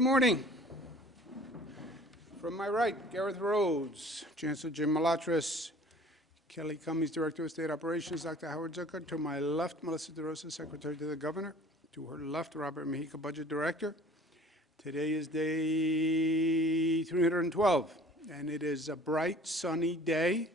morning. From my right, Gareth Rhodes, Chancellor Jim Malatras, Kelly Cummings, Director of State Operations, Dr. Howard Zucker. To my left, Melissa DeRosa, Secretary to the Governor. To her left, Robert Mejica, Budget Director. Today is day 312, and it is a bright, sunny day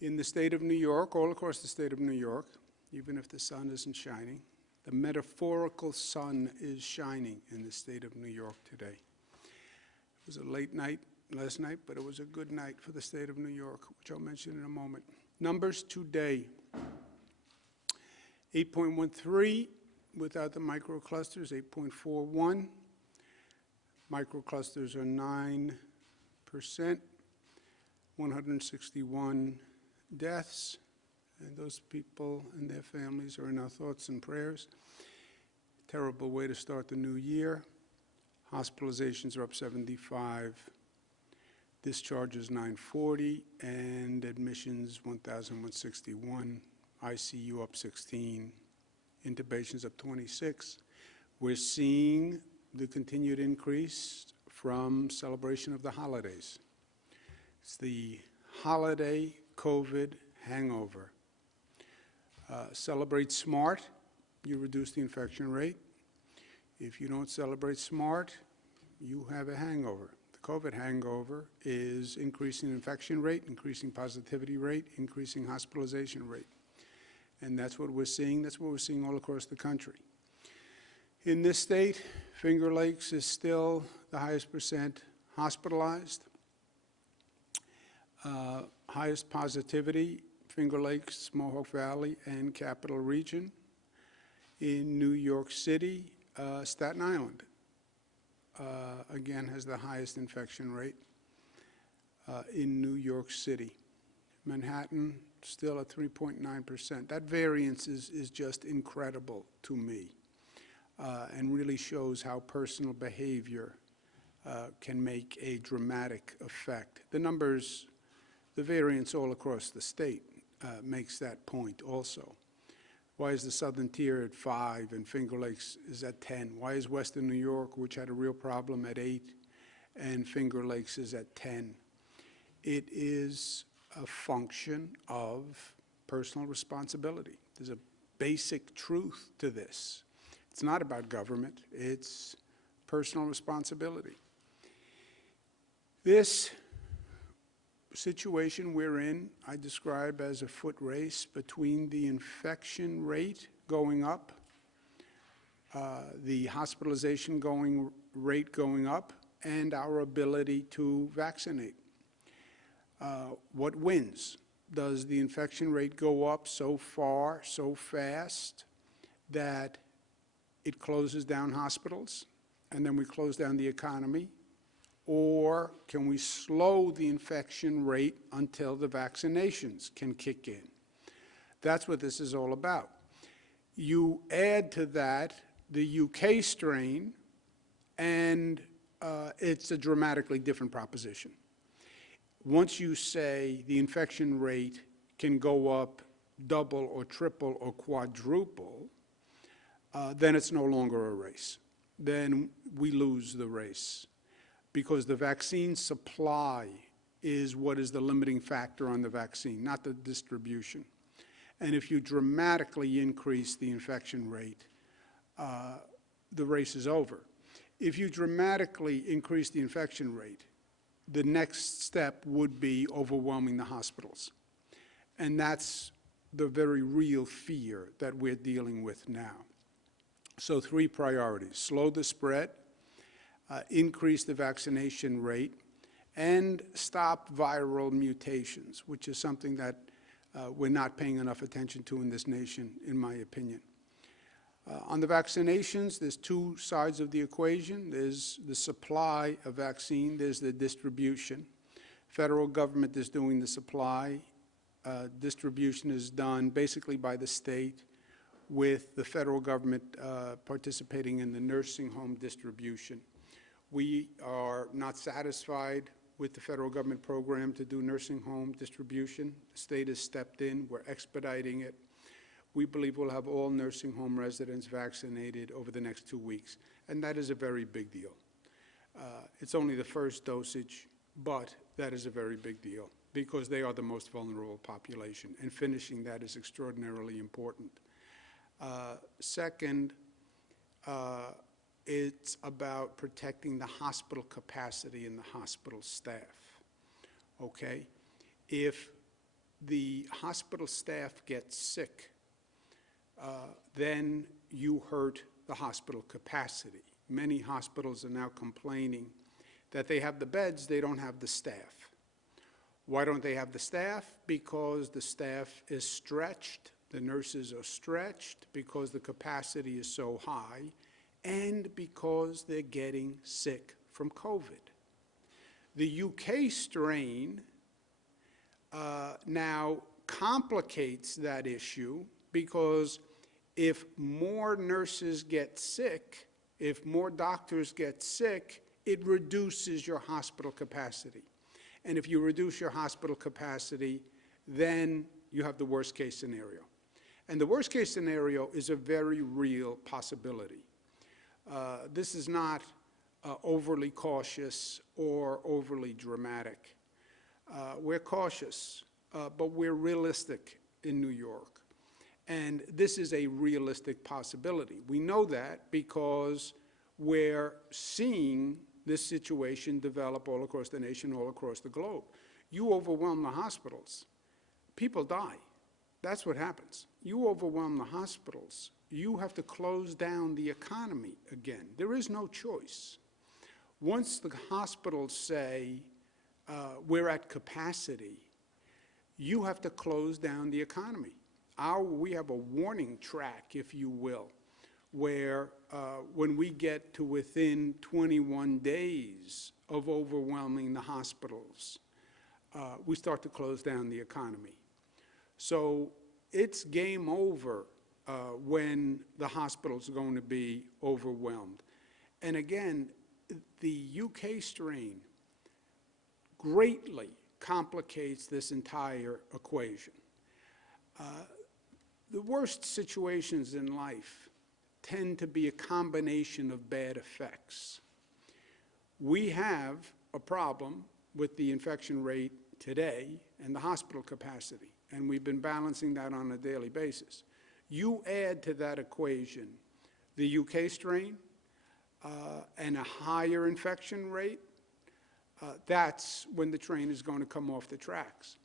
in the state of New York, all across the state of New York, even if the sun isn't shining. The metaphorical sun is shining in the state of New York today. It was a late night last night, but it was a good night for the state of New York, which I'll mention in a moment. Numbers today, 8.13 without the microclusters, 8.41. Microclusters are 9%, 161 deaths. And those people and their families are in our thoughts and prayers. Terrible way to start the new year. Hospitalizations are up 75, discharges 940, and admissions 1,161, ICU up 16, intubations up 26. We're seeing the continued increase from celebration of the holidays. It's the holiday COVID hangover. Celebrate smart, you reduce the infection rate. If you don't celebrate smart, you have a hangover. The COVID hangover is increasing infection rate, increasing positivity rate, increasing hospitalization rate. And that's what we're seeing. That's what we're seeing all across the country. In this state, Finger Lakes is still the highest percent hospitalized, highest positivity, Finger Lakes, Mohawk Valley, and Capital Region. In New York City, Staten Island, again, has the highest infection rate in New York City. Manhattan, still at 3.9%. That variance is just incredible to me and really shows how personal behavior can make a dramatic effect. The numbers, the variance all across the state makes that point also. Why is the southern tier at 5 and Finger Lakes is at 10? Why is Western New York, which had a real problem, at 8 and Finger Lakes is at 10? It is a function of personal responsibility. There's a basic truth to this. It's not about government, it's personal responsibility. This situation we're in, I describe as a foot race between the infection rate going up, the hospitalization rate going up, and our ability to vaccinate. What wins? Does the infection rate go up so far, so fast, that it closes down hospitals, and then we close down the economy? Or can we slow the infection rate until the vaccinations can kick in? That's what this is all about. You add to that the UK strain, and it's a dramatically different proposition. Once you say the infection rate can go up double or triple or quadruple, then it's no longer a race. Then we lose the race, because the vaccine supply is what is the limiting factor on the vaccine, not the distribution. And if you dramatically increase the infection rate, the race is over. If you dramatically increase the infection rate, the next step would be overwhelming the hospitals. And that's the very real fear that we're dealing with now. So 3 priorities: slow the spread, increase the vaccination rate, and stop viral mutations, which is something that we're not paying enough attention to in this nation, in my opinion. On the vaccinations, there's 2 sides of the equation. There's the supply of vaccine, there's the distribution. Federal government is doing the supply. Distribution is done basically by the state, with the federal government participating in the nursing home distribution. We are not satisfied with the federal government program to do nursing home distribution. The state has stepped in. We're expediting it. we believe we'll have all nursing home residents vaccinated over the next 2 weeks, and that is a very big deal. It's only the first dosage, but that is a very big deal because they are the most vulnerable population, and finishing that is extraordinarily important. Second, it's about protecting the hospital capacity and the hospital staff, okay? If the hospital staff gets sick, then you hurt the hospital capacity. Many hospitals are now complaining that they have the beds, they don't have the staff. Why don't they have the staff? Because the staff is stretched, the nurses are stretched, because the capacity is so high, and because they're getting sick from COVID. The UK strain now complicates that issue because if more nurses get sick, if more doctors get sick, it reduces your hospital capacity. And if you reduce your hospital capacity, then you have the worst case scenario. And the worst case scenario is a very real possibility. This is not overly cautious or overly dramatic. We're cautious, but we're realistic in New York. And this is a realistic possibility. We know that because we're seeing this situation develop all across the nation, all across the globe. You overwhelm the hospitals, people die. That's what happens. You overwhelm the hospitals, you have to close down the economy again. There is no choice. Once the hospitals say, we're at capacity, you have to close down the economy. We have a warning track, if you will, where when we get to within 21 days of overwhelming the hospitals, we start to close down the economy. So it's game over when the hospitals are going to be overwhelmed. And again, the UK strain greatly complicates this entire equation. The worst situations in life tend to be a combination of bad effects. We have a problem with the infection rate today and the hospital capacity, and we've been balancing that on a daily basis. You add to that equation the UK strain and a higher infection rate, that's when the train is going to come off the tracks.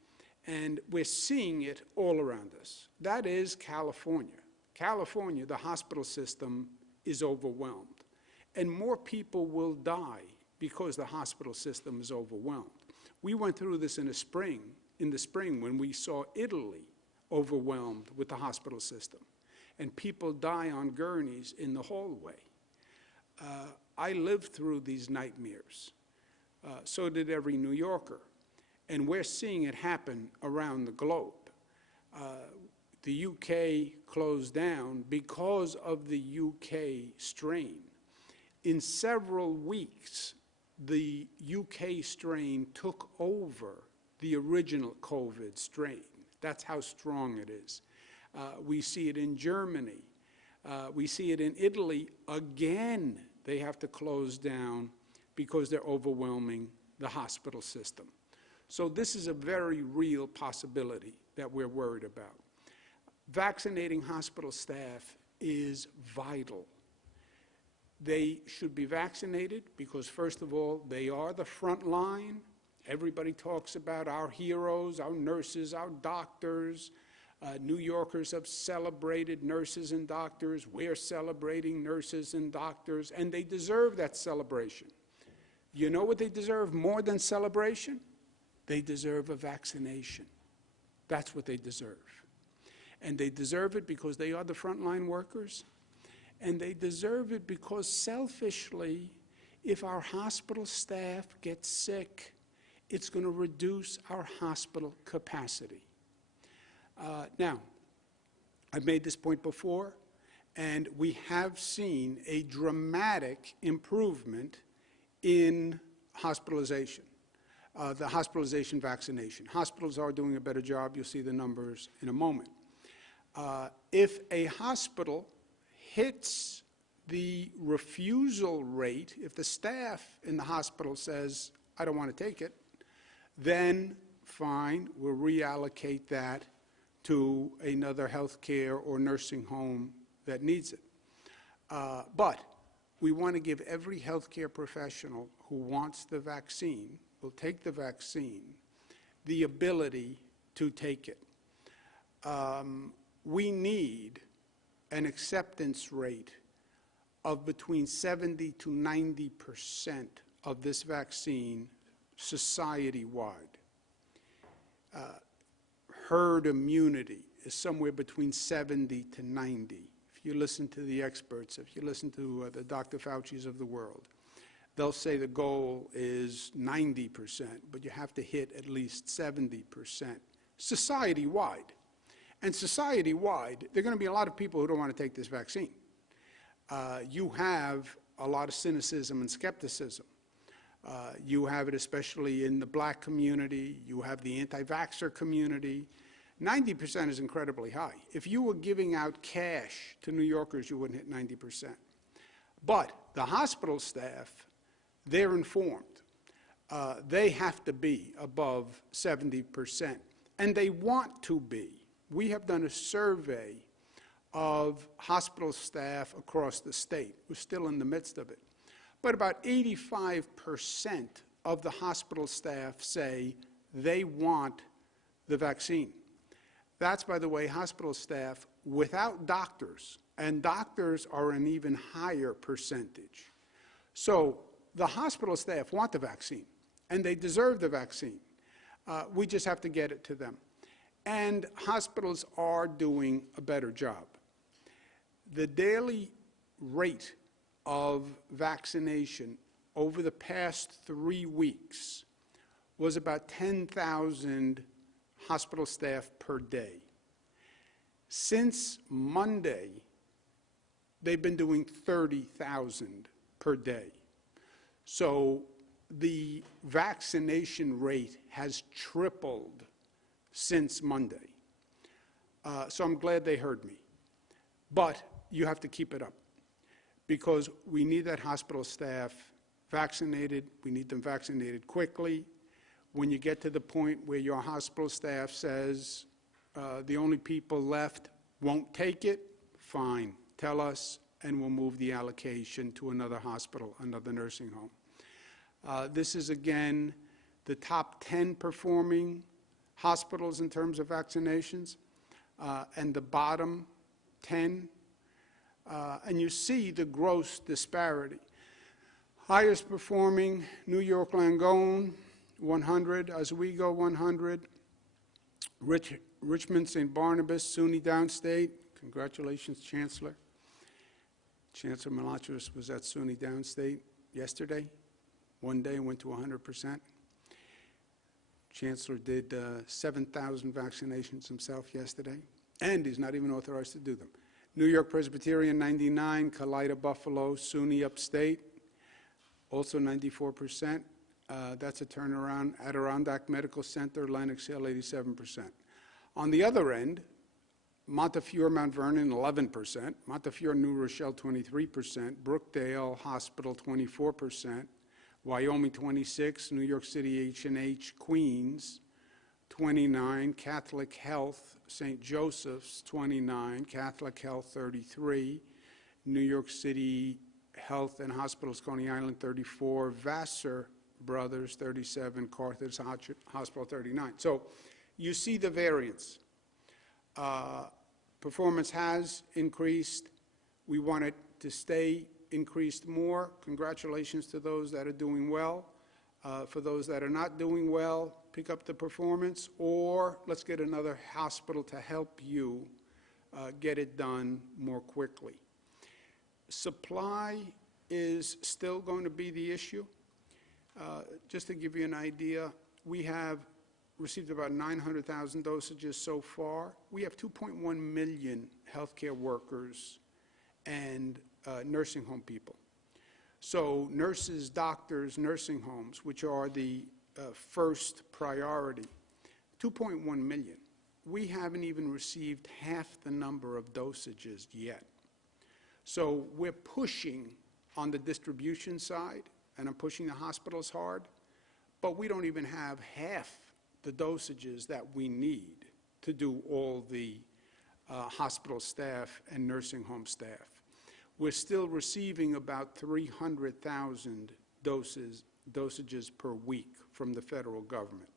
And we're seeing it all around us. That is California. California, the hospital system is overwhelmed. And more people will die because the hospital system is overwhelmed. We went through this in the spring when we saw Italy overwhelmed with the hospital system. And people die on gurneys in the hallway. I lived through these nightmares. So did every New Yorker. And we're seeing it happen around the globe. The UK closed down because of the UK strain. In several weeks, the UK strain took over the original COVID strain. That's how strong it is. We see it in Germany. We see it in Italy. Again, they have to close down because they're overwhelming the hospital system. So this is a very real possibility that we're worried about. Vaccinating hospital staff is vital. They should be vaccinated because, first of all, they are the front line. Everybody talks about our heroes, our nurses, our doctors. New Yorkers have celebrated nurses and doctors. We're celebrating nurses and doctors, and they deserve that celebration. You know what they deserve more than celebration? They deserve a vaccination. That's what they deserve. And they deserve it because they are the frontline workers. And they deserve it because selfishly, if our hospital staff gets sick, it's going to reduce our hospital capacity. Now, I've made this point before, and we have seen a dramatic improvement in hospitalization. The hospitalization vaccination. Hospitals are doing a better job. You'll see the numbers in a moment. If a hospital hits the refusal rate, if the staff in the hospital says, I don't want to take it, then fine, we'll reallocate that to another healthcare or nursing home that needs it. But we want to give every healthcare professional who wants the vaccine, will take the vaccine, the ability to take it. We need an acceptance rate of between 70 to 90% of this vaccine society-wide. Herd immunity is somewhere between 70 to 90. If you listen to the experts, if you listen to the Dr. Fauci's of the world, they'll say the goal is 90%, but you have to hit at least 70% society-wide. And society-wide, there are going to be a lot of people who don't want to take this vaccine. You have a lot of cynicism and skepticism. You have it especially in the black community. You have the anti-vaxxer community. 90% is incredibly high. If you were giving out cash to New Yorkers, you wouldn't hit 90%. But the hospital staff, they're informed. They have to be above 70%, and they want to be. We have done a survey of hospital staff across the state. We're still in the midst of it. But about 85% of the hospital staff say they want the vaccine. That's, by the way, hospital staff without doctors, and doctors are an even higher percentage. So the hospital staff want the vaccine, and they deserve the vaccine. We just have to get it to them. And hospitals are doing a better job. The daily rate of vaccination over the past 3 weeks was about 10,000 hospital staff per day. Since Monday, they've been doing 30,000 per day. So the vaccination rate has tripled since Monday. So I'm glad they heard me. But you have to keep it up, because we need that hospital staff vaccinated. We need them vaccinated quickly. When you get to the point where your hospital staff says the only people left won't take it, fine, tell us, and we'll move the allocation to another hospital, another nursing home. This is, again, the top 10 performing hospitals in terms of vaccinations, and the bottom 10. And you see the gross disparity. Highest performing, New York Langone, 100, Oswego, 100, Richmond St. Barnabas, SUNY Downstate. Congratulations, Chancellor. Chancellor Malachos was at SUNY Downstate yesterday. One day went to 100%. Chancellor did 7,000 vaccinations himself yesterday, and he's not even authorized to do them. New York Presbyterian, 99, Kalida, Buffalo, SUNY Upstate, also 94%. That's a turnaround. Adirondack Medical Center, Lenox Hill, 87%. On the other end, Montefiore, Mount Vernon, 11%. Montefiore, New Rochelle, 23%. Brookdale Hospital, 24%. Wyoming, 26. New York City, H&H, Queens, 29. Catholic Health, St. Joseph's, 29. Catholic Health, 33. New York City Health and Hospitals, Coney Island, 34. Vassar Brothers, 37. Carthage Hospital, 39. So you see the variance. Performance has increased. We want it to stay increased more. Congratulations to those that are doing well. For those that are not doing well, pick up the performance, or let's get another hospital to help you get it done more quickly. Supply is still going to be the issue. Just to give you an idea, we have received about 900,000 dosages so far. We have 2.1 million healthcare workers and nursing home people. So nurses, doctors, nursing homes, which are the first priority, 2.1 million. we haven't even received half the number of dosages yet. So we're pushing on the distribution side, and I'm pushing the hospitals hard, but we don't even have half the dosages that we need to do all the hospital staff and nursing home staff. We're still receiving about 300,000 dosages per week from the federal government.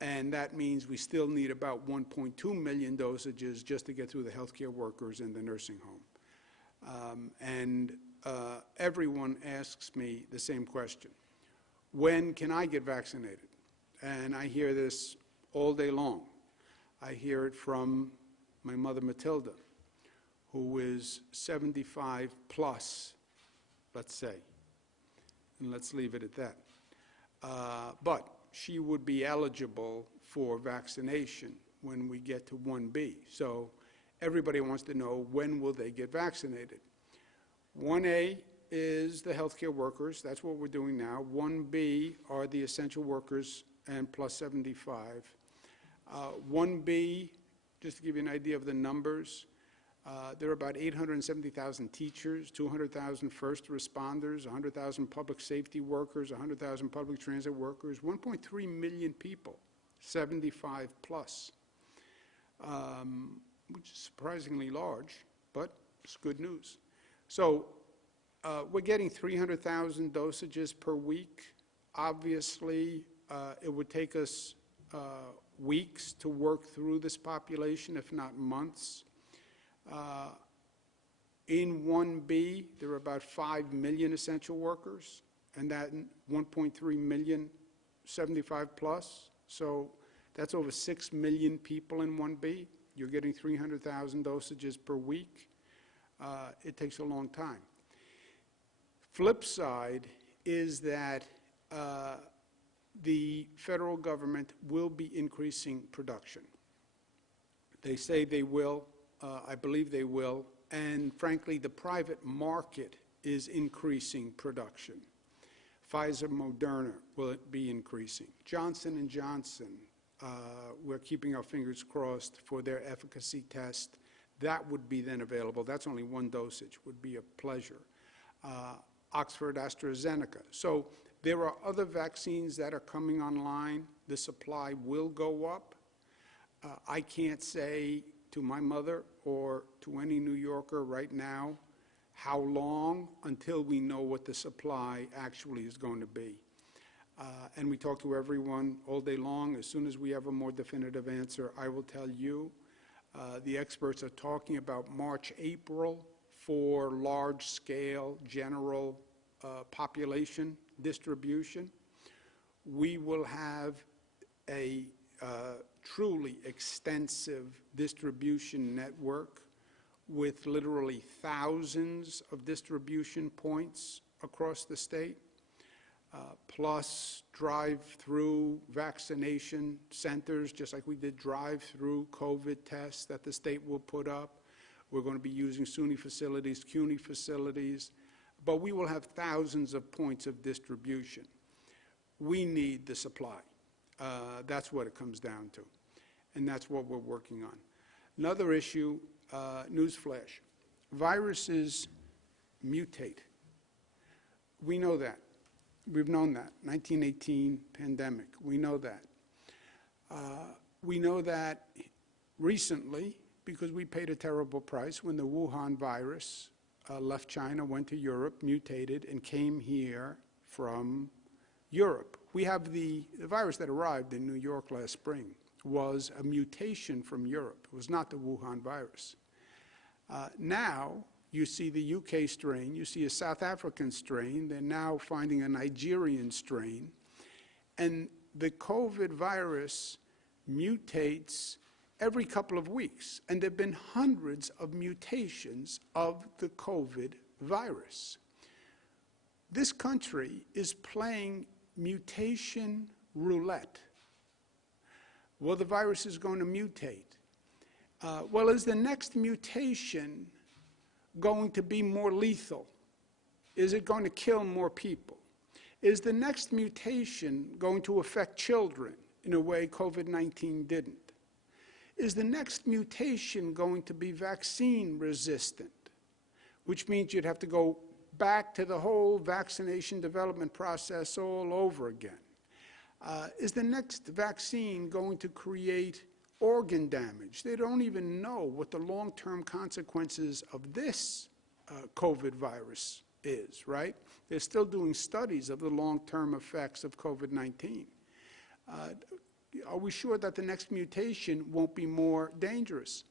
And that means we still need about 1.2 million dosages just to get through the healthcare workers in the nursing home. Everyone asks me the same question: when can I get vaccinated? And I hear this all day long. I hear it from my mother, Matilda, who is 75 plus, let's say, and let's leave it at that. But she would be eligible for vaccination when we get to 1B. So everybody wants to know, when will they get vaccinated? 1A is the healthcare workers. That's what we're doing now. 1B are the essential workers and plus 75. 1B, just to give you an idea of the numbers, there are about 870,000 teachers, 200,000 first responders, 100,000 public safety workers, 100,000 public transit workers, 1.3 million people, 75 plus, which is surprisingly large, but it's good news. So we're getting 300,000 dosages per week. Obviously, it would take us weeks to work through this population, if not months. In 1B, there are about 5 million essential workers, and that 1.3 million 75 plus. So that's over 6 million people in 1B. You're getting 300,000 dosages per week. It takes a long time. Flip side is that the federal government will be increasing production. They say they will. I believe they will. And frankly, the private market is increasing production. Pfizer, Moderna will be increasing. Johnson & Johnson, we're keeping our fingers crossed for their efficacy test. That would be then available. That's only one dosage, would be a pleasure. Oxford, AstraZeneca. So there are other vaccines that are coming online. The supply will go up. I can't say to my mother or to any New Yorker right now how long until we know what the supply actually is going to be. And we talk to everyone all day long. As soon as we have a more definitive answer, I will tell you. The experts are talking about March, April for large-scale general population distribution. We will have a truly extensive distribution network with literally thousands of distribution points across the state, plus drive-through vaccination centers, just like we did drive-through COVID tests that the state will put up. We're going to be using SUNY facilities, CUNY facilities, but we will have thousands of points of distribution. We need the supply. That's what it comes down to, and that's what we're working on. Another issue, newsflash, viruses mutate. We know that. We've known that. 1918 pandemic, we know that. We know that recently because we paid a terrible price when the Wuhan virus left China, went to Europe, mutated, and came here from Europe. We have the virus that arrived in New York last spring was a mutation from Europe. It was not the Wuhan virus. Now, you see the UK strain, you see a South African strain, they're now finding a Nigerian strain, and the COVID virus mutates every couple of weeks, and there have been hundreds of mutations of the COVID virus. This country is playing mutation roulette. Well, the virus is going to mutate. Well, is the next mutation going to be more lethal? Is it going to kill more people? Is the next mutation going to affect children in a way COVID-19 didn't? Is the next mutation going to be vaccine resistant? Which means you'd have to go back to the whole vaccination development process all over again. Is the next vaccine going to create organ damage? They don't even know what the long-term consequences of this COVID virus is, right? They're still doing studies of the long-term effects of COVID-19. Are we sure that the next mutation won't be more dangerous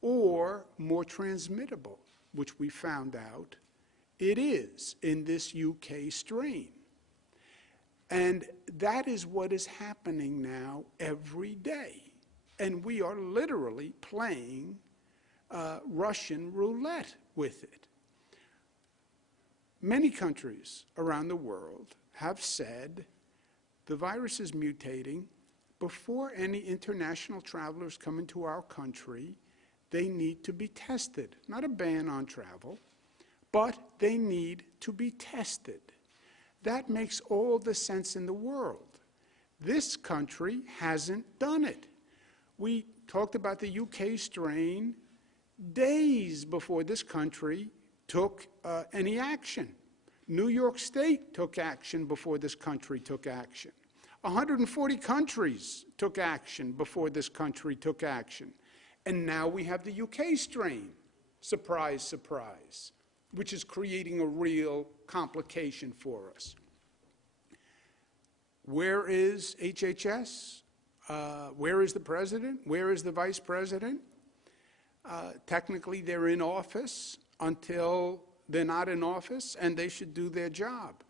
or more transmittable, which we found out it is in this UK strain? And that is what is happening now every day. And we are literally playing Russian roulette with it. Many countries around the world have said the virus is mutating. Before any international travelers come into our country, they need to be tested. Not a ban on travel, but they need to be tested. That makes all the sense in the world. This country hasn't done it. We talked about the UK strain days before this country took any action. New York State took action before this country took action. 140 countries took action before this country took action. And now we have the UK strain, surprise, surprise, which is creating a real complication for us. Where is HHS? Where is the president? Where is the vice president? Technically, they're in office until they're not in office, and they should do their job.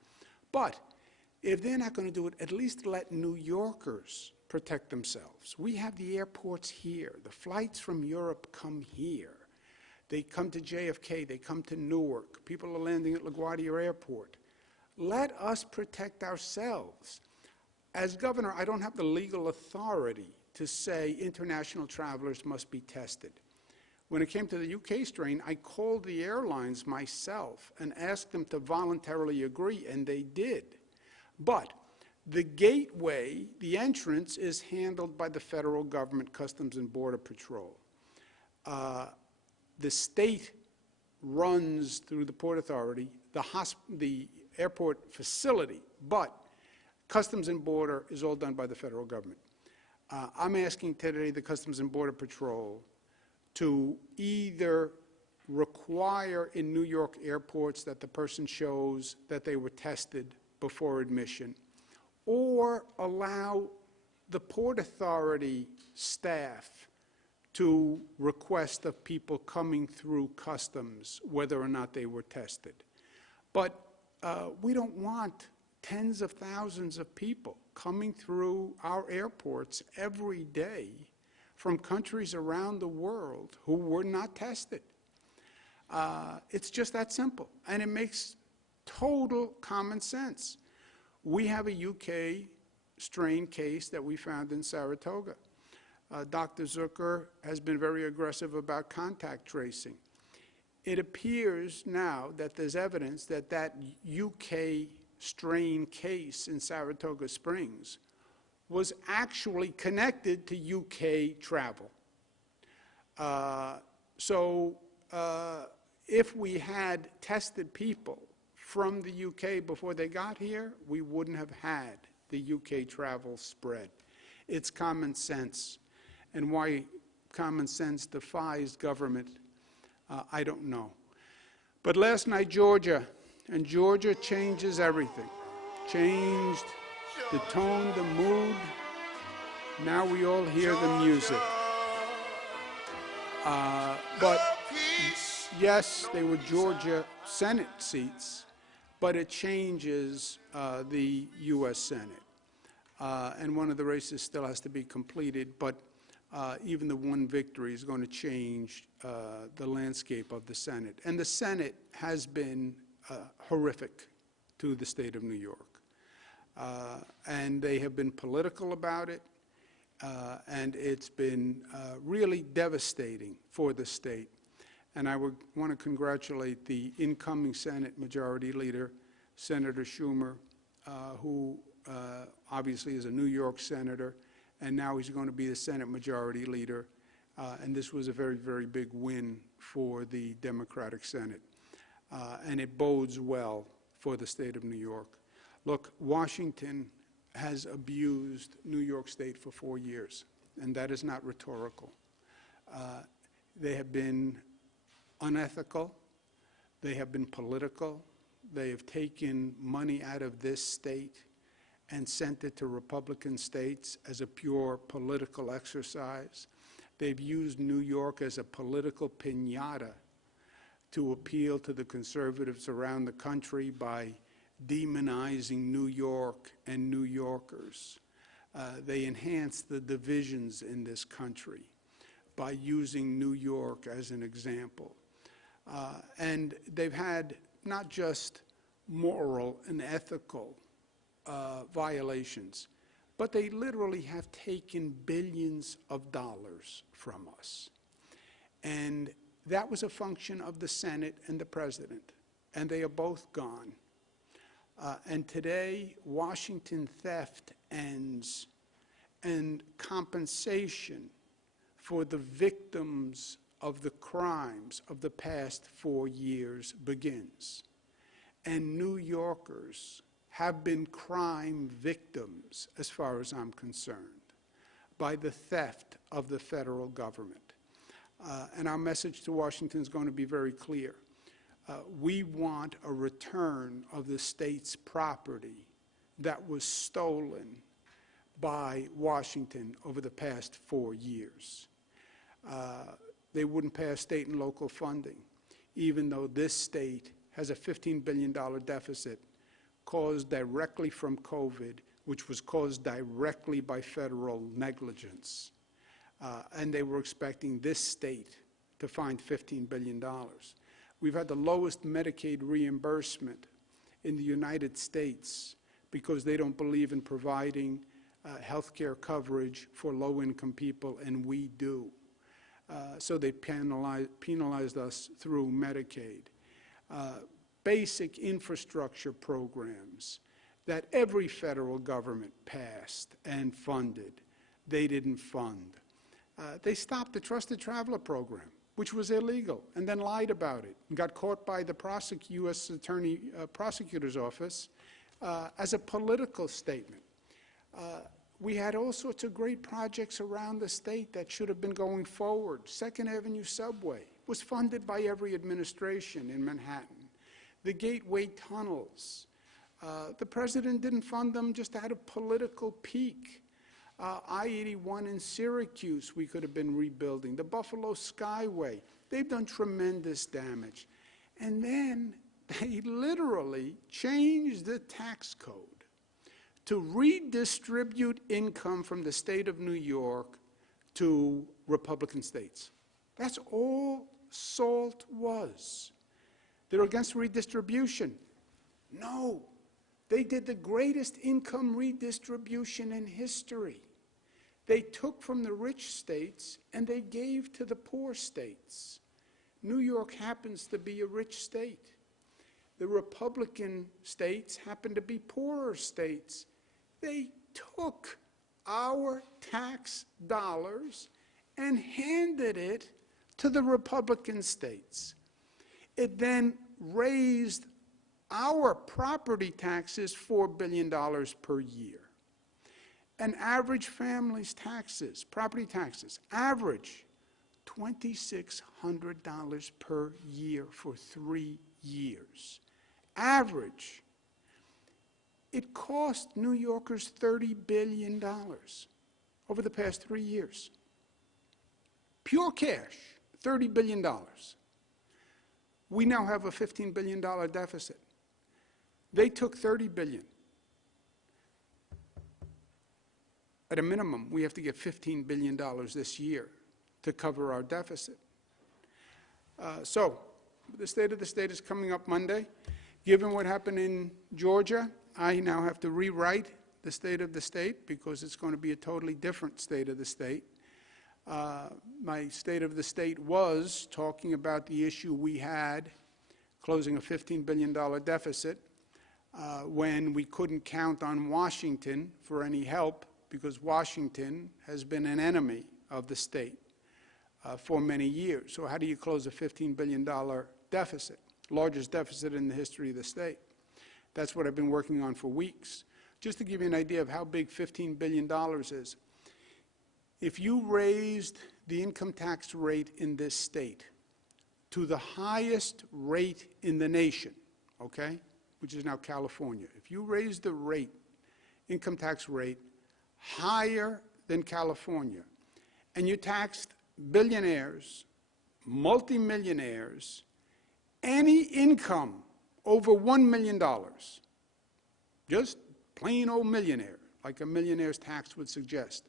But if they're not going to do it, at least let New Yorkers protect themselves. We have the airports here. The flights from Europe come here. They come to JFK. They come to Newark. People are landing at LaGuardia Airport. Let us protect ourselves. As governor, I don't have the legal authority to say international travelers must be tested. When it came to the UK strain, I called the airlines myself and asked them to voluntarily agree, and they did. But the gateway, the entrance, is handled by the federal government, Customs and Border Patrol. The state runs through the Port Authority, the airport facility, but Customs and Border is all done by the federal government. I'm asking today the Customs and Border Patrol to either require in New York airports that the person shows that they were tested before admission, or allow the Port Authority staff to request of people coming through customs whether or not they were tested. But we don't want tens of thousands of people coming through our airports every day from countries around the world who were not tested. It's just that simple, and it makes total common sense. We have a UK strain case that we found in Saratoga. Dr. Zucker has been very aggressive about contact tracing. It appears now that there's evidence that that UK strain case in Saratoga Springs was actually connected to UK travel. If we had tested people from the UK before they got here, we wouldn't have had the UK travel spread. It's common sense. And why common sense defies government, I don't know. But last night, Georgia, and Georgia changes everything. Changed the tone, the mood. Now we all hear the music. But yes, they were Georgia Senate seats, but it changes the U.S. Senate. And one of the races still has to be completed, but even the one victory is going to change the landscape of the Senate. And the Senate has been horrific to the state of New York. And they have been political about it, and it's been really devastating for the state. And I would want to congratulate the incoming Senate Majority Leader, Senator Schumer, who obviously is a New York senator, and now he's going to be the Senate Majority Leader. And this was a very, very big win for the Democratic Senate. And it bodes well for the state of New York. Look, Washington has abused New York State for 4 years, and that is not rhetorical. They have been unethical. They have been political. They have taken money out of this state and sent it to Republican states as a pure political exercise. They've used New York as a political piñata to appeal to the conservatives around the country by demonizing New York and New Yorkers. They enhance the divisions in this country by using New York as an example. And they've had not just moral and ethical violations, but they literally have taken billions of dollars from us. And that was a function of the Senate and the President, and they are both gone. And today, Washington theft ends, and compensation for the victims of the crimes of the past 4 years begins. And New Yorkers have been crime victims, as far as I'm concerned, by the theft of the federal government. And our message to Washington is going to be very clear. We want a return of the state's property that was stolen by Washington over the past 4 years. They wouldn't pass state and local funding, even though this state has a $15 billion deficit caused directly from COVID, which was caused directly by federal negligence. And they were expecting this state to find $15 billion. We've had the lowest Medicaid reimbursement in the United States because they don't believe in providing health care coverage for low-income people, and we do. So they penalized us through Medicaid. Basic infrastructure programs that every federal government passed and funded, they didn't fund. They stopped the Trusted Traveler program, which was illegal, and then lied about it, and got caught by the U.S. Prosecutor's Office as a political statement. We had all sorts of great projects around the state that should have been going forward. Second Avenue subway was funded by every administration in Manhattan. The Gateway tunnels, the president didn't fund them just out of political pique. I-81 in Syracuse we could have been rebuilding. The Buffalo Skyway, they've done tremendous damage. And then they literally changed the tax code to redistribute income from the state of New York to Republican states. That's all SALT was. They're against redistribution. No, they did the greatest income redistribution in history. They took from the rich states and they gave to the poor states. New York happens to be a rich state. The Republican states happen to be poorer states. They took our tax dollars and handed it to the Republican states. It then raised our property taxes $4 billion per year. An average family's taxes, property taxes, average $2,600 per year for 3 years. Average. It cost New Yorkers $30 billion over the past 3 years. Pure cash, $30 billion. We now have a $15 billion deficit. They took $30 billion. At a minimum, we have to get $15 billion this year to cover our deficit. So the State of the State is coming up Monday. Given what happened in Georgia, I now have to rewrite the State of the State because it's going to be a totally different State of the State. My State of the State was talking about the issue we had, closing a $15 billion deficit, when we couldn't count on Washington for any help because Washington has been an enemy of the state. for many years. So how do you close a $15 billion deficit, largest deficit in the history of the state? That's what I've been working on for weeks. Just to give you an idea of how big $15 billion is, if you raised the income tax rate in this state to the highest rate in the nation, okay, which is now California, if you raised the rate, income tax rate, higher than California, and you taxed billionaires, multimillionaires, any income over $1 million, just plain old millionaire, like a millionaire's tax would suggest.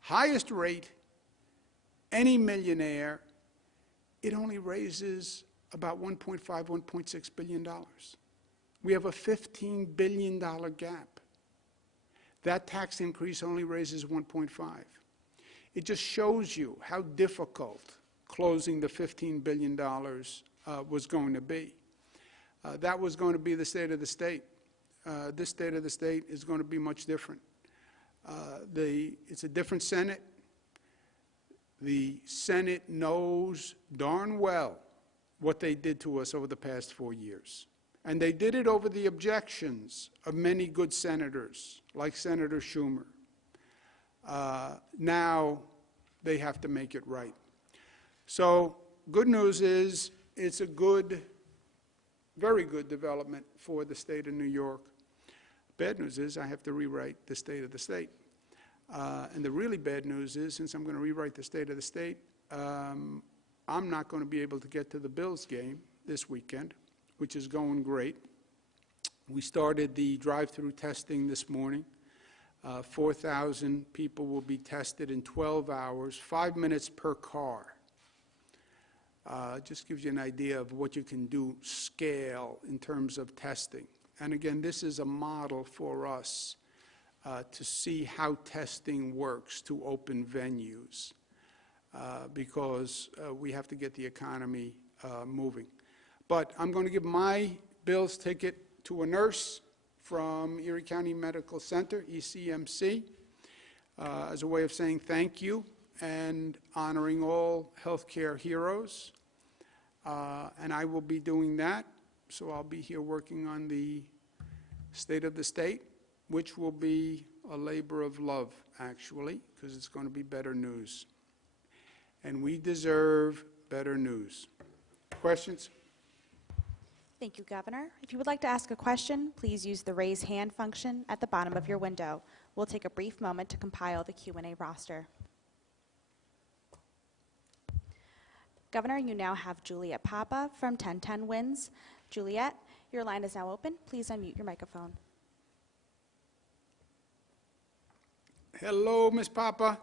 Highest rate, any millionaire, it only raises about $1.5, $1.6 billion. We have a $15 billion gap. That tax increase only raises 1.5. It just shows you how difficult closing the $15 billion was going to be. That was going to be the state of the state. This state of the state is going to be much different. It's a different Senate. The Senate knows darn well what they did to us over the past 4 years. And they did it over the objections of many good senators, like Senator Schumer. Now they have to make it right. So good news is it's a good, very good development for the state of New York. Bad news is I have to rewrite the state of the state. And the really bad news is, since I'm going to rewrite the state of the state, I'm not going to be able to get to the Bills game this weekend, which is going great. We started the drive-through testing this morning. 4,000 people will be tested in 12 hours, 5 minutes per car. Just gives you an idea of what you can do scale in terms of testing. And again, this is a model for us to see how testing works to open venues because we have to get the economy moving. But I'm going to give my Bills ticket to a nurse from Erie County Medical Center, ECMC, as a way of saying thank you and honoring all healthcare heroes. And I will be doing that. So I'll be here working on the state of the state, which will be a labor of love, actually, because it's going to be better news. And we deserve better news. Questions? Thank you, Governor. If you would like to ask a question, please use the raise hand function at the bottom of your window. We'll take a brief moment to compile the Q&A roster. Governor, you now have Juliet Papa from 1010 Wins. Juliet, your line is now open. Please unmute your microphone. Hello, Ms. Papa.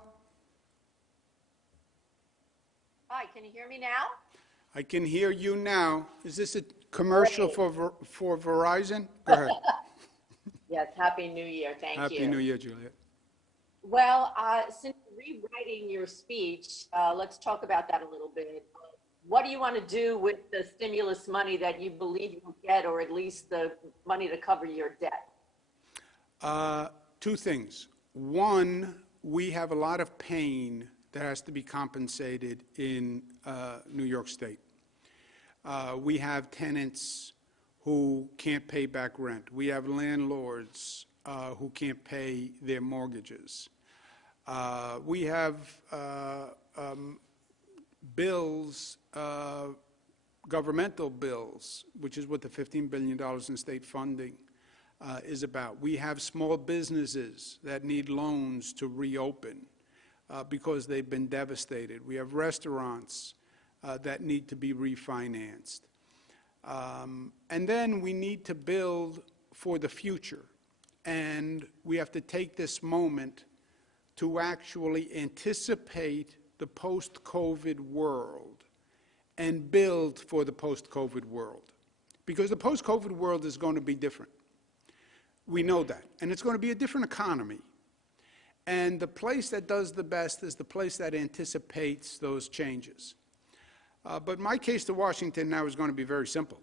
Hi, can you hear me now? I can hear you now. Is this a commercial for Verizon? Go ahead. Yes, Happy New Year. Thank you. Happy New Year, Juliet. Well, since you're rewriting your speech, let's talk about that a little bit. What do you want to do with the stimulus money that you believe you'll get, or at least the money to cover your debt? Two things. One, we have a lot of pain that has to be compensated in New York State. We have tenants who can't pay back rent. We have landlords who can't pay their mortgages. We have bills, governmental bills, which is what the $15 billion in state funding is about. We have small businesses that need loans to reopen because they've been devastated. We have restaurants that need to be refinanced. And then we need to build for the future. And we have to take this moment to actually anticipate the post-COVID world and build for the post-COVID world. Because the post-COVID world is going to be different. We know that. And it's going to be a different economy. And the place that does the best is the place that anticipates those changes. But my case to Washington now is going to be very simple.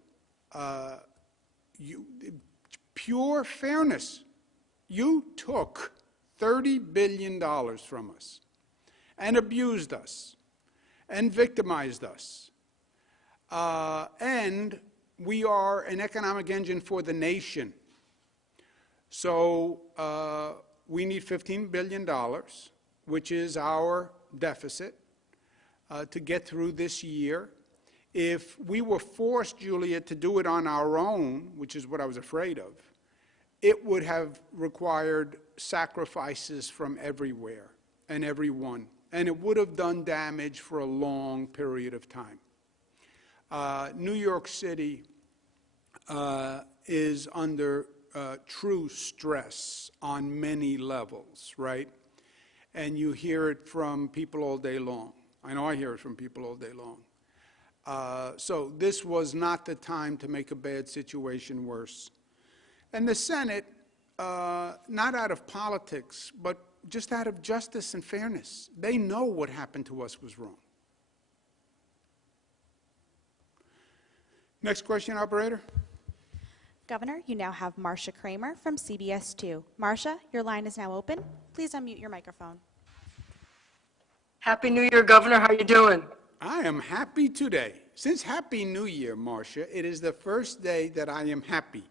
Pure fairness. You took $30 billion from us and abused us and victimized us. And we are an economic engine for the nation. So we need $15 billion, which is our deficit, to get through this year. If we were forced, Julia, to do it on our own, which is what I was afraid of, it would have required sacrifices from everywhere and everyone, and it would have done damage for a long period of time. New York City is under true stress on many levels, right? And you hear it from people all day long. I know I hear it from people all day long. So this was not the time to make a bad situation worse. And the Senate, not out of politics, but just out of justice and fairness, they know what happened to us was wrong. Next question, operator. Governor, you now have Marcia Kramer from CBS 2. Marcia, your line is now open. Please unmute your microphone. Happy New Year, Governor. How you doing? I am happy today. Since Happy New Year, Marcia, it is the first day that I am happy.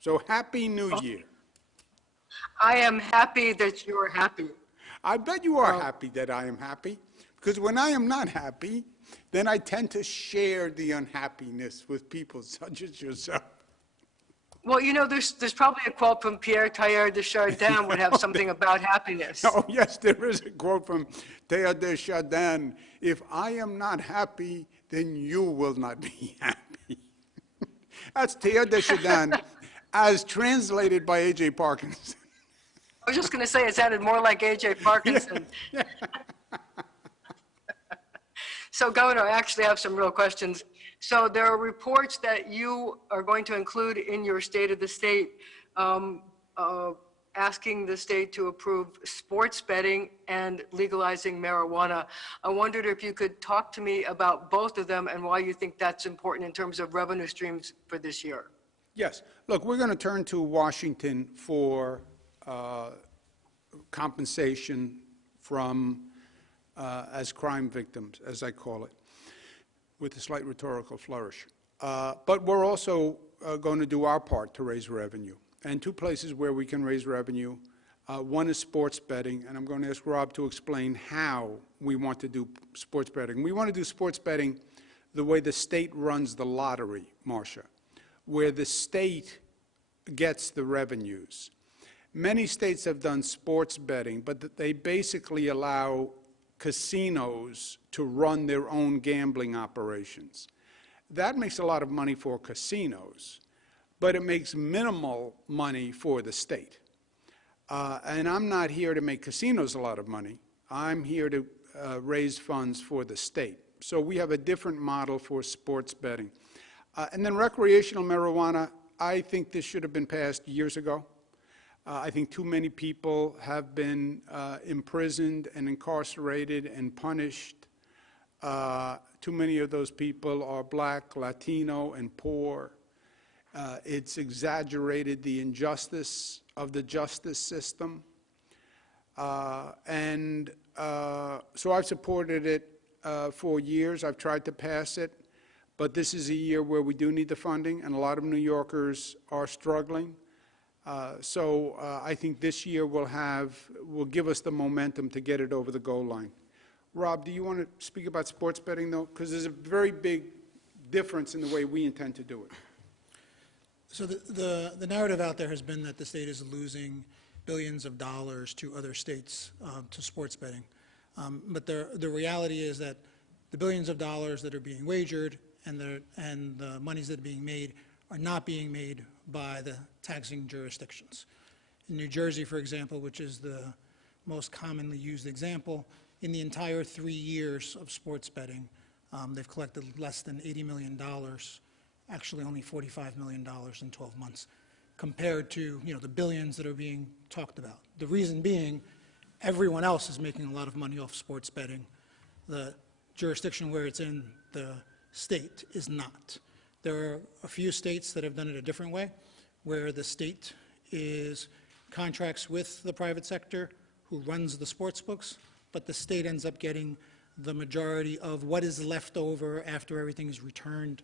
So Happy New Year. I am happy that you're happy. I bet you are happy that I am happy, because when I am not happy, then I tend to share the unhappiness with people such as yourself. Well, you know, there's probably a quote from Pierre Teilhard de Chardin would have something about happiness. Oh, yes, there is a quote from Teilhard de Chardin, if I am not happy, then you will not be happy. That's Teilhard de Chardin, as translated by A.J. Parkinson. I was just going to say it sounded more like A.J. Parkinson. Yeah. So, Governor, I actually have some real questions. So there are reports that you are going to include in your State of the State asking the state to approve sports betting and legalizing marijuana. I wondered if you could talk to me about both of them and why you think that's important in terms of revenue streams for this year. Yes. Look, we're going to turn to Washington for compensation from as crime victims, as I call it, with a slight rhetorical flourish. But we're also going to do our part to raise revenue. And two places where we can raise revenue, one is sports betting, and I'm going to ask Rob to explain how we want to do sports betting. We want to do sports betting the way the state runs the lottery, Marcia, where the state gets the revenues. Many states have done sports betting, but they basically allow casinos to run their own gambling operations. That makes a lot of money for casinos, but it makes minimal money for the state. And I'm not here to make casinos a lot of money. I'm here to raise funds for the state. So we have a different model for sports betting. And then recreational marijuana, I think this should have been passed years ago. I think too many people have been imprisoned and incarcerated and punished. Too many of those people are black, Latino, and poor. It's exaggerated the injustice of the justice system. So I've supported it for years. I've tried to pass it. But this is a year where we do need the funding, and a lot of New Yorkers are struggling. So I think this year will give us the momentum to get it over the goal line. Rob, do you want to speak about sports betting, though? Because there's a very big difference in the way we intend to do it. So the narrative out there has been that the state is losing billions of dollars to other states to sports betting. But the reality is that the billions of dollars that are being wagered and the monies that are being made are not being made by the taxing jurisdictions. In New Jersey, for example, which is the most commonly used example, in the entire 3 years of sports betting, they've collected less than $80 million, actually only $45 million in 12 months, compared to the billions that are being talked about. The reason being, everyone else is making a lot of money off sports betting. The jurisdiction where it's in the state is not. There are a few states that have done it a different way, where the state contracts with the private sector who runs the sports books, but the state ends up getting the majority of what is left over after everything is returned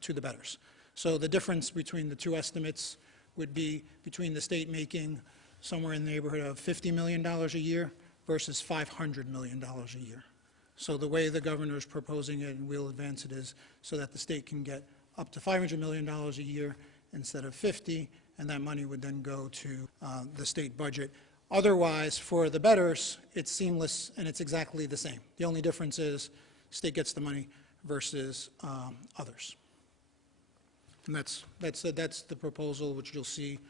to the bettors. So the difference between the two estimates would be between the state making somewhere in the neighborhood of $50 million a year versus $500 million a year. So the way the governor is proposing it, and we'll advance it, is so that the state can get up to $500 million a year instead of 50, and that money would then go to the state budget. Otherwise, for the bettors, it's seamless and it's exactly the same. The only difference is state gets the money versus others. And that's the proposal, which you'll see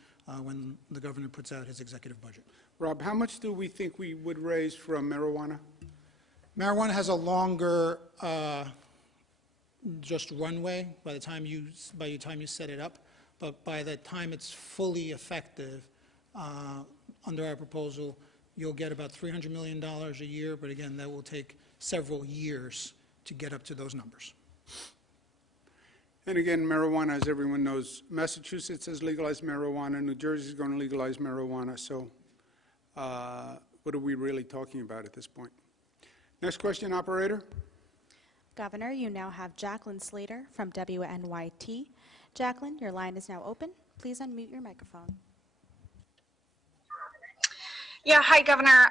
when the governor puts out his executive budget. Rob, how much do we think we would raise from marijuana? Marijuana has a longer just runway by the time you set it up, but by the time it's fully effective, under our proposal, you'll get about $300 million a year, but again, that will take several years to get up to those numbers. And again, marijuana, as everyone knows, Massachusetts has legalized marijuana, New Jersey is going to legalize marijuana, so what are we really talking about at this point? Next question, operator. Governor, you now have Jacqueline Slater from WNYT. Jacqueline, your line is now open. Please unmute your microphone. Yeah, hi, Governor.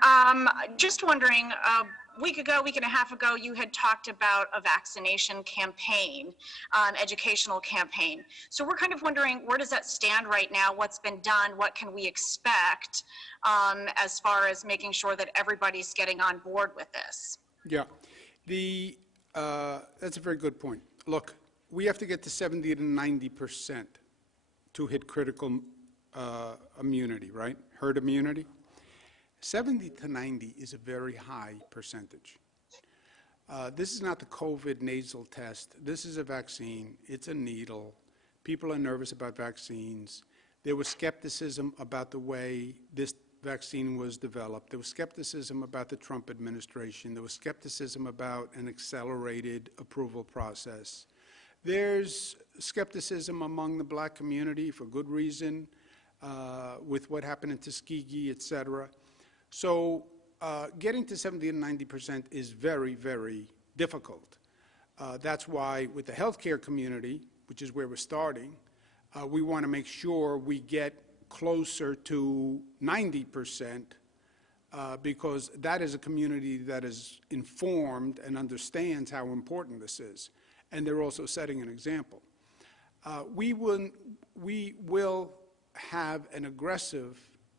Just wondering, a week and a half ago, you had talked about a vaccination campaign, an educational campaign. So we're kind of wondering, where does that stand right now? What's been done? What can we expect as far as making sure that everybody's getting on board with this? Yeah, that's a very good point. Look, we have to get to 70 to 90% to hit critical immunity, right? Herd immunity. 70 to 90 is a very high percentage. This is not the COVID nasal test. This is a vaccine. It's a needle. People are nervous about vaccines. There was skepticism about the way this vaccine was developed. There was skepticism about the Trump administration. There was skepticism about an accelerated approval process. There's skepticism among the black community for good reason, with what happened in Tuskegee, et cetera. So getting to 70 and 90% is very, very difficult. That's why with the healthcare community, which is where we're starting, we want to make sure we get closer to 90% because that is a community that is informed and understands how important this is. And they're also setting an example. We will have an aggressive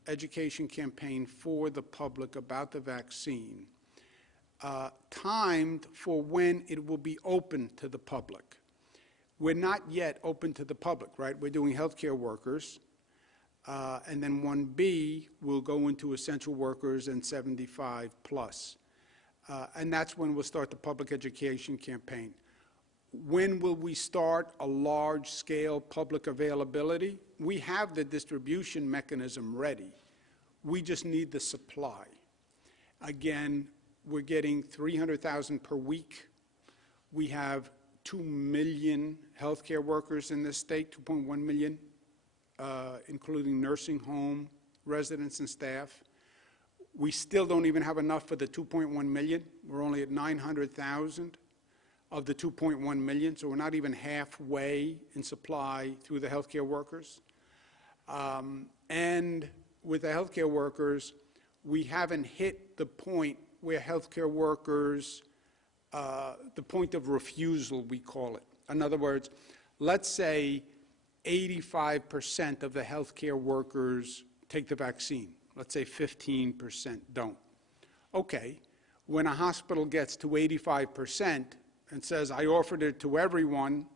education campaign for the public about the vaccine, timed for when it will be open to the public. We're not yet open to the public, right? We're doing healthcare workers, and then 1B will go into essential workers and 75 plus. And that's when we'll start the public education campaign. When will we start a large-scale public availability? We have the distribution mechanism ready. We just need the supply. Again, we're getting 300,000 per week. We have 2 million healthcare workers in this state, 2.1 million, including nursing home residents and staff. We still don't even have enough for the 2.1 million. We're only at 900,000 of the 2.1 million, so we're not even halfway in supply through the healthcare workers. And with the healthcare workers, we haven't hit the point where healthcare workers, the point of refusal, we call it. In other words, let's say 85% of the healthcare workers take the vaccine. Let's say 15% don't. Okay, when a hospital gets to 85%, and says, I offered it to everyone,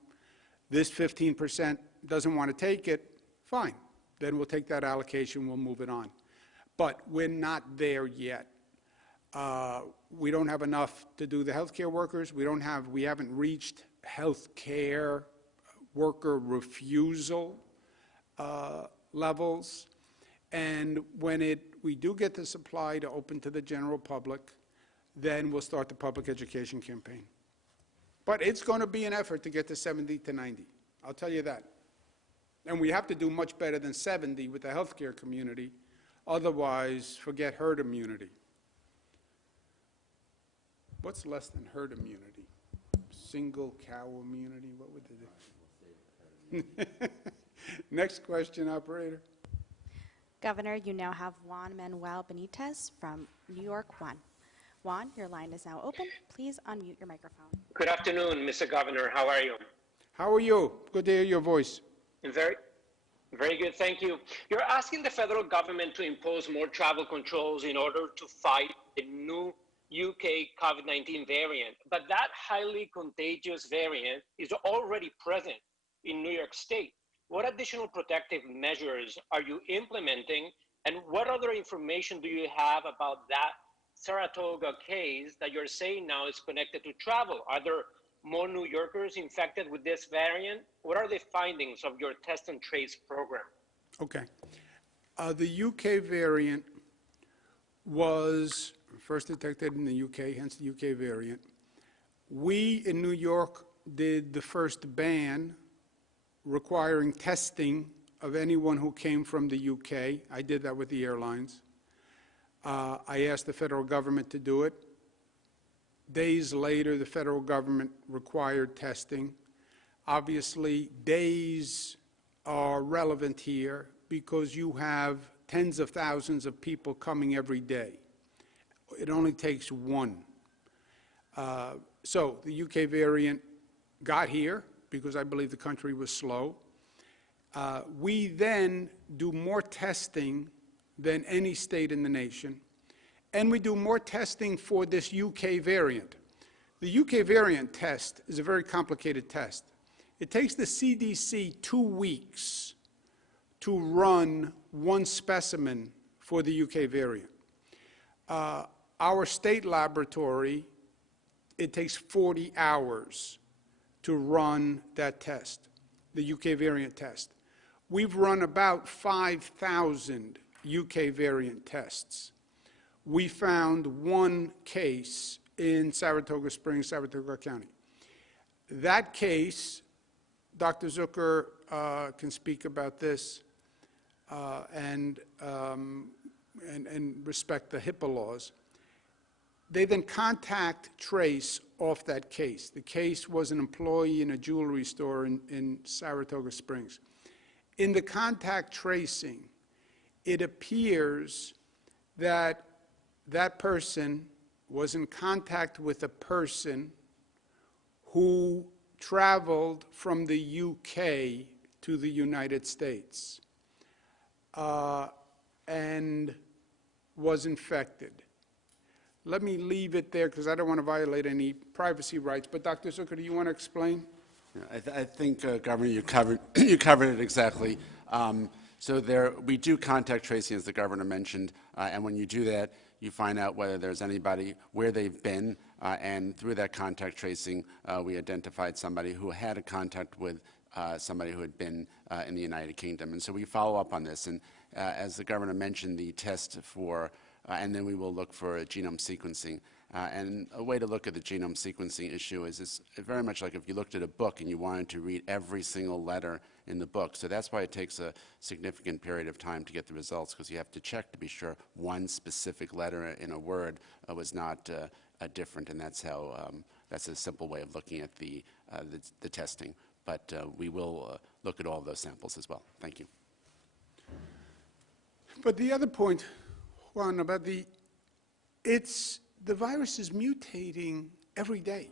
this 15% doesn't want to take it, fine. Then we'll take that allocation, we'll move it on. But we're not there yet. We don't have enough to do the healthcare workers. We haven't reached healthcare worker refusal levels. And when we do get the supply to open to the general public, then we'll start the public education campaign. But it's going to be an effort to get to 70 to 90. I'll tell you that. And we have to do much better than 70 with the healthcare community. Otherwise, forget herd immunity. What's less than herd immunity? Single cow immunity? What would they do? Next question, operator. Governor, you now have Juan Manuel Benitez from New York 1. Juan, your line is now open. Please unmute your microphone. Good afternoon, Mr. Governor. How are you? How are you? Good to hear your voice. Very, very good. Thank you. You're asking the federal government to impose more travel controls in order to fight the new UK COVID-19 variant, but that highly contagious variant is already present in New York State. What additional protective measures are you implementing, and what other information do you have about that Saratoga case that you're saying now is connected to travel? Are there more New Yorkers infected with this variant? What are the findings of your test and trace program? Okay. The UK variant was first detected in the UK, hence the UK variant. We in New York did the first ban requiring testing of anyone who came from the UK. I did that with the airlines. I asked the federal government to do it. Days later, the federal government required testing. Obviously, days are relevant here because you have tens of thousands of people coming every day. It only takes one. So the UK variant got here because I believe the country was slow. We then do more testing than any state in the nation, and we do more testing for this UK variant. The UK variant test is a very complicated test. It takes the CDC 2 weeks to run one specimen for the UK variant. Our state laboratory, it takes 40 hours to run that test, the UK variant test. We've run about 5,000 UK variant tests. We found one case in Saratoga Springs, Saratoga County. That case, Dr. Zucker can speak about this and respect the HIPAA laws. They then contact trace off that case. The case was an employee in a jewelry store in Saratoga Springs. In the contact tracing, it appears that that person was in contact with a person who traveled from the UK to the United States and was infected. Let me leave it there because I don't want to violate any privacy rights. But Dr. Zucker, do you want to explain? Yeah, I think, Governor, you covered it exactly. So we do contact tracing, as the governor mentioned, and when you do that, you find out whether there's anybody, where they've been, and through that contact tracing, we identified somebody who had a contact with somebody who had been in the United Kingdom. And so we follow up on this. And as the governor mentioned, the test for, and then we will look for genome sequencing. And a way to look at the genome sequencing issue is it's very much like if you looked at a book and you wanted to read every single letter in the book. So that's why it takes a significant period of time to get the results, because you have to check to be sure one specific letter in a word was not different, and that's how that's a simple way of looking at the testing. But we will look at all of those samples as well. Thank you. But the other point, Juan, about the virus is mutating every day.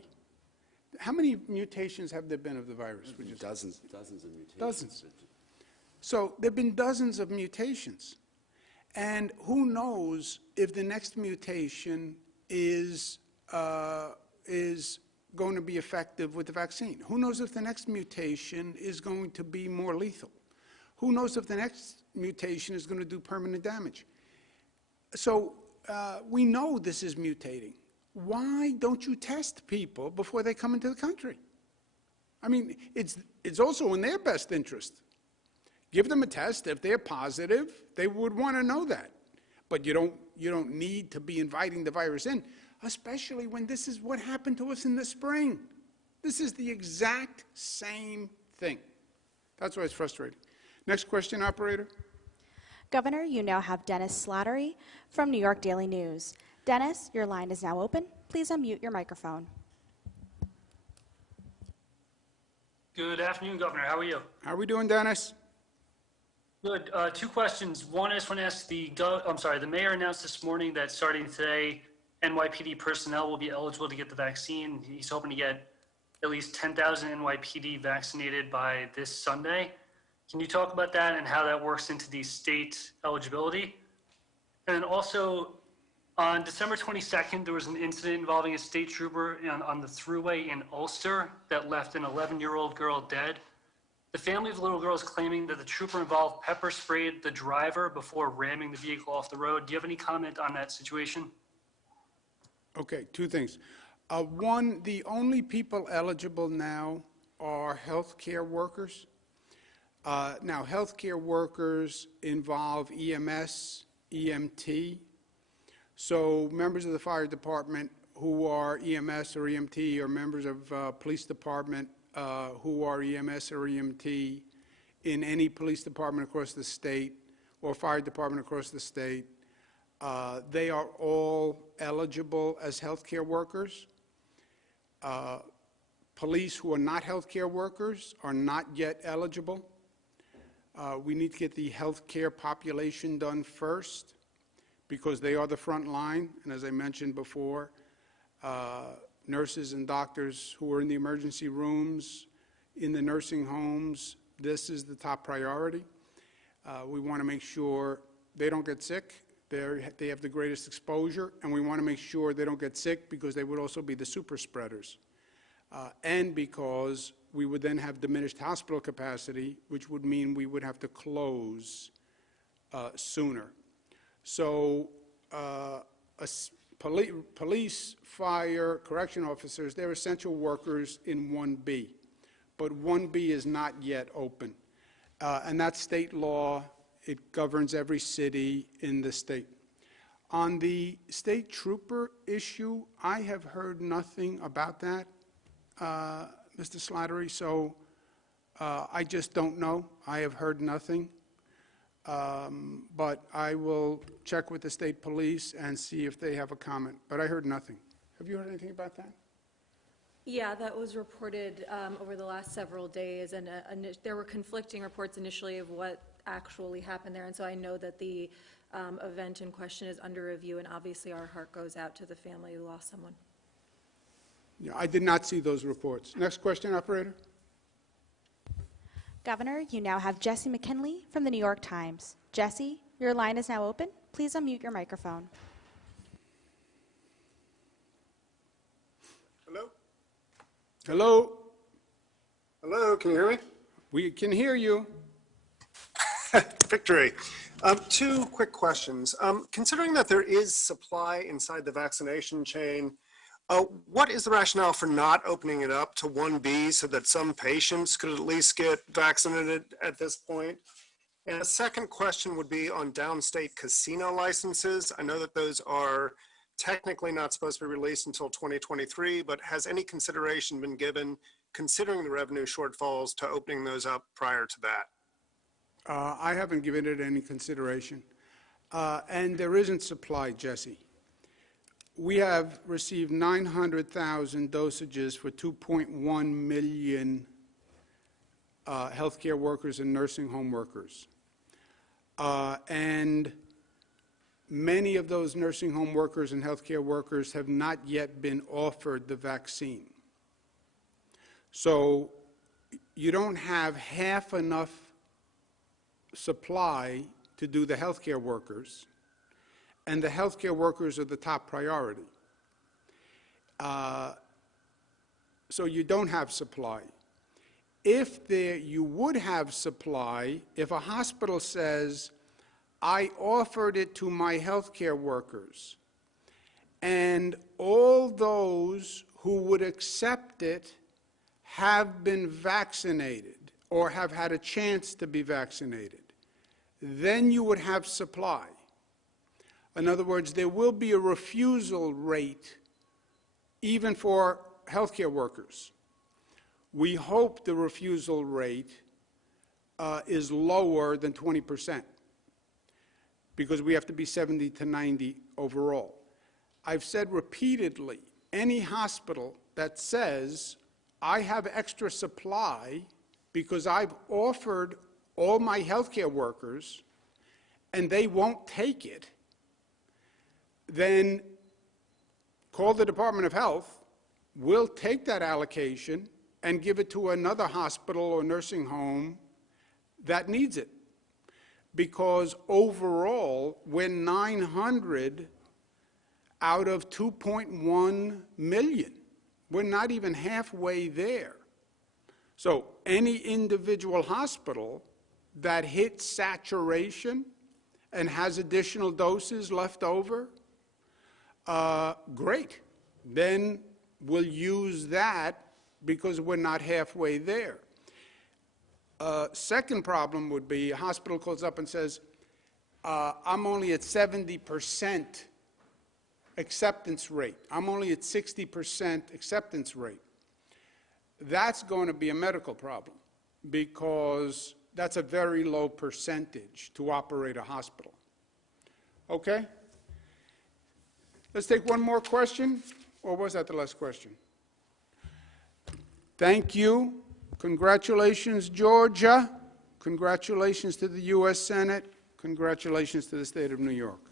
How many mutations have there been of the virus? Dozens of mutations. Dozens. So there have been dozens of mutations. And who knows if the next mutation is going to be effective with the vaccine? Who knows if the next mutation is going to be more lethal? Who knows if the next mutation is going to do permanent damage? So we know this is mutating. Why don't you test people before they come into the country? I mean, it's also in their best interest. Give them a test. If they're positive, they would want to know that. But you don't need to be inviting the virus in, especially when this is what happened to us in the spring. This is the exact same thing. That's why it's frustrating. Next question, operator. Governor, you now have Dennis Slattery from New York Daily News. Dennis, your line is now open. Please unmute your microphone. Good afternoon, Governor. How are you? How are we doing, Dennis? Good. Two questions. one, I just want to ask the mayor announced this morning that starting today, NYPD personnel will be eligible to get the vaccine. He's hoping to get at least 10,000 NYPD vaccinated by this Sunday. Can you talk about that and how that works into the state eligibility? And then also, on December 22nd, there was an incident involving a state trooper on the thruway in Ulster that left an 11-year-old girl dead. The family of the little girl is claiming that the trooper involved pepper sprayed the driver before ramming the vehicle off the road. Do you have any comment on that situation? Okay, two things. One, the only people eligible now are healthcare workers. Now, healthcare workers involve EMS, EMT. So members of the fire department who are EMS or EMT, or members of police department who are EMS or EMT in any police department across the state or fire department across the state, they are all eligible as healthcare workers. Police who are not healthcare workers are not yet eligible. We need to get the healthcare population done first because they are the front line, and as I mentioned before, nurses and doctors who are in the emergency rooms, in the nursing homes, this is the top priority. We want to make sure they don't get sick. They have the greatest exposure, and we want to make sure they don't get sick because they would also be the super spreaders. And because we would then have diminished hospital capacity, which would mean we would have to close sooner. So police, fire, correction officers, they're essential workers in 1B. But 1B is not yet open. And that's state law. It governs every city in the state. On the state trooper issue, I have heard nothing about that, Mr. Slattery, so I just don't know. I have heard nothing. But I will check with the state police and see if they have a comment. But I heard nothing. Have you heard anything about that? Yeah, that was reported over the last several days, and there were conflicting reports initially of what actually happened there, and so I know that the event in question is under review, and obviously our heart goes out to the family who lost someone. Yeah, I did not see those reports. Next question, operator. Governor, you now have Jesse McKinley from the New York Times. Jesse, your line is now open. Please unmute your microphone. Hello? Hello? Hello, can you hear me? We can hear you. Victory. Two quick questions. Considering that there is supply inside the vaccination chain, what is the rationale for not opening it up to 1B so that some patients could at least get vaccinated at this point? And a second question would be on downstate casino licenses. I know that those are technically not supposed to be released until 2023, but has any consideration been given, considering the revenue shortfalls, to opening those up prior to that? I haven't given it any consideration. And there isn't supply, Jesse. We have received 900,000 dosages for 2.1 million healthcare workers and nursing home workers. And many of those nursing home workers and healthcare workers have not yet been offered the vaccine. So you don't have half enough supply to do the healthcare workers, and the healthcare workers are the top priority. So you don't have supply. If you would have supply, if a hospital says, I offered it to my healthcare workers, and all those who would accept it have been vaccinated or have had a chance to be vaccinated, then you would have supply. In other words, there will be a refusal rate even for healthcare workers. We hope the refusal rate is lower than 20% because we have to be 70 to 90 overall. I've said repeatedly any hospital that says, I have extra supply because I've offered all my healthcare workers and they won't take it, then call the Department of Health. We'll take that allocation and give it to another hospital or nursing home that needs it. Because overall, we're 900 out of 2.1 million. We're not even halfway there. So any individual hospital that hits saturation and has additional doses left over, great. Then we'll use that because we're not halfway there. Second problem would be a hospital calls up and says, I'm only at 70% acceptance rate. I'm only at 60% acceptance rate. That's going to be a medical problem because that's a very low percentage to operate a hospital. Okay? Let's take one more question, or was that the last question? Thank you. Congratulations, Georgia. Congratulations to the U.S. Senate. Congratulations to the state of New York.